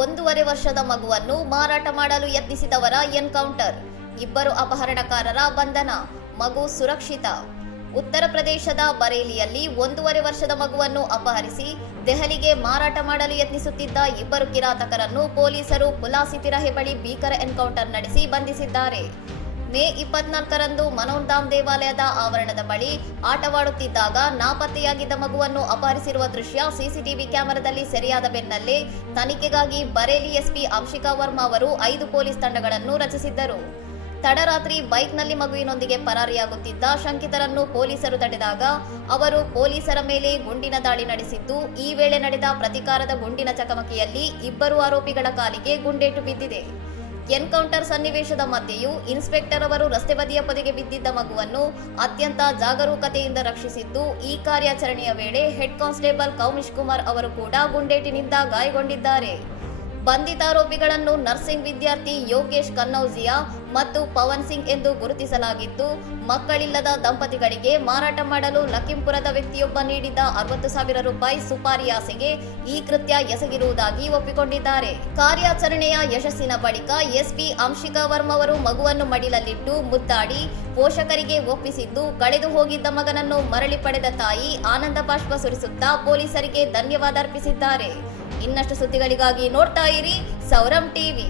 1.5 ವರ್ಷದ ಮಗುವನ್ನು ಮಾರಾಟ ಮಾಡಲು ಯತ್ನಿಸಿದವರ ಎನ್ಕೌಂಟರ್. 2 ಅಪಹರಣಕಾರರ ಬಂಧನ. ಮಗು ಸುರಕ್ಷಿತ. ಉತ್ತರ ಪ್ರದೇಶದ ಬರೇಲಿಯಲ್ಲಿ 1.5 ವರ್ಷದ ಮಗುವನ್ನು ಅಪಹರಿಸಿ ದೆಹಲಿಗೆ ಮಾರಾಟ ಮಾಡಲು ಯತ್ನಿಸುತ್ತಿದ್ದ 2 ಕಿರಾತಕರನ್ನು ಪೊಲೀಸರು ಪುಲಾಸಿತಿರಹೆ ಬಳಿ ಭೀಕರ ಎನ್ಕೌಂಟರ್ ನಡೆಸಿ ಬಂಧಿಸಿದ್ದಾರೆ. ಮೇ 24ರಂದು ಮನೋನ್ಧಾಮ್ ದೇವಾಲಯದ ಆವರಣದ ಬಳಿ ಆಟವಾಡುತ್ತಿದ್ದಾಗ ನಾಪತ್ತೆಯಾಗಿದ್ದ ಮಗುವನ್ನು ಅಪಹರಿಸಿರುವ ದೃಶ್ಯ ಸಿಸಿಟಿವಿ ಕ್ಯಾಮೆರಾದಲ್ಲಿ ಸೆರೆಯಾದ ಬೆನ್ನಲ್ಲೇ ತನಿಖೆಗಾಗಿ ಬರೇಲಿ ಎಸ್ಪಿ ಅಂಶಿಕಾ ವರ್ಮಾ ಅವರು 5 ಪೊಲೀಸ್ ತಂಡಗಳನ್ನು ರಚಿಸಿದ್ದರು. ತಡರಾತ್ರಿ ಬೈಕ್ನಲ್ಲಿ ಮಗುವಿನೊಂದಿಗೆ ಪರಾರಿಯಾಗುತ್ತಿದ್ದ ಶಂಕಿತರನ್ನು ಪೊಲೀಸರು ತಡೆದಾಗ ಅವರು ಪೊಲೀಸರ ಮೇಲೆ ಗುಂಡಿನ ದಾಳಿ ನಡೆಸಿದ್ದು, ಈ ವೇಳೆ ನಡೆದ ಪ್ರತೀಕಾರದ ಗುಂಡಿನ ಚಕಮಕಿಯಲ್ಲಿ 2 ಆರೋಪಿಗಳ ಕಾಲಿಗೆ ಗುಂಡೇಟು ಬಿದ್ದಿದೆ. ಎನ್ಕೌಂಟರ್ ಸನ್ನಿವೇಶದ ಮಧ್ಯೆಯೂ ಇನ್ಸ್ಪೆಕ್ಟರ್ ಅವರು ರಸ್ತೆ ಬದಿಯ ಪೊದೆಗೆ ಬಿದ್ದಿದ್ದ ಮಗುವನ್ನು ಅತ್ಯಂತ ಜಾಗರೂಕತೆಯಿಂದ ರಕ್ಷಿಸಿದ್ದು, ಈ ಕಾರ್ಯಾಚರಣೆಯ ವೇಳೆ ಹೆಡ್ ಕಾನ್ಸ್ಟೇಬಲ್ ಕೌಮಿಶ್ ಕುಮಾರ್ ಅವರು ಕೂಡ ಗುಂಡೇಟಿನಿಂದ ಗಾಯಗೊಂಡಿದ್ದಾರೆ. ಬಂಧಿತಾರೋಪಿಗಳನ್ನು ನರ್ಸಿಂಗ್ ವಿದ್ಯಾರ್ಥಿ ಯೋಗೇಶ್ ಕನ್ನೌಜಿಯಾ ಮತ್ತು ಪವನ್ ಸಿಂಗ್ ಎಂದು ಗುರುತಿಸಲಾಗಿದ್ದು, ಮಕ್ಕಳಿಲ್ಲದ ದಂಪತಿಗಳಿಗೆ ಮಾರಾಟ ಮಾಡಲು ಲಖೀಂಪುರದ ವ್ಯಕ್ತಿಯೊಬ್ಬ ನೀಡಿದ್ದ 60,000 ರೂಪಾಯಿ ಸುಪಾರಿ ಆಸೆಗೆ ಈ ಕೃತ್ಯ ಎಸಗಿರುವುದಾಗಿ ಒಪ್ಪಿಕೊಂಡಿದ್ದಾರೆ. ಕಾರ್ಯಾಚರಣೆಯ ಯಶಸ್ಸಿನ ಬಳಿಕ ಎಸ್ಪಿ ಅಂಶಿಕಾ ವರ್ಮಾ ಅವರು ಮಗುವನ್ನು ಮಡಿಲಲ್ಲಿಟ್ಟು ಮುದ್ದಾಡಿ ಪೋಷಕರಿಗೆ ಒಪ್ಪಿಸಿದ್ದು, ಕಳೆದು ಹೋಗಿದ್ದ ಮಗನನ್ನು ಮರಳಿ ಪಡೆದ ತಾಯಿ ಆನಂದ ಬಾಷ್ಪ ಸುರಿಸುತ್ತಾ ಪೊಲೀಸರಿಗೆ ಧನ್ಯವಾದ ಅರ್ಪಿಸಿದ್ದಾರೆ. ಇನ್ನಷ್ಟು ಸುದ್ದಿಗಳಿಗಾಗಿ ನೋಡ್ತಾ ಇರಿ ಸೌರಂ ಟಿವಿ.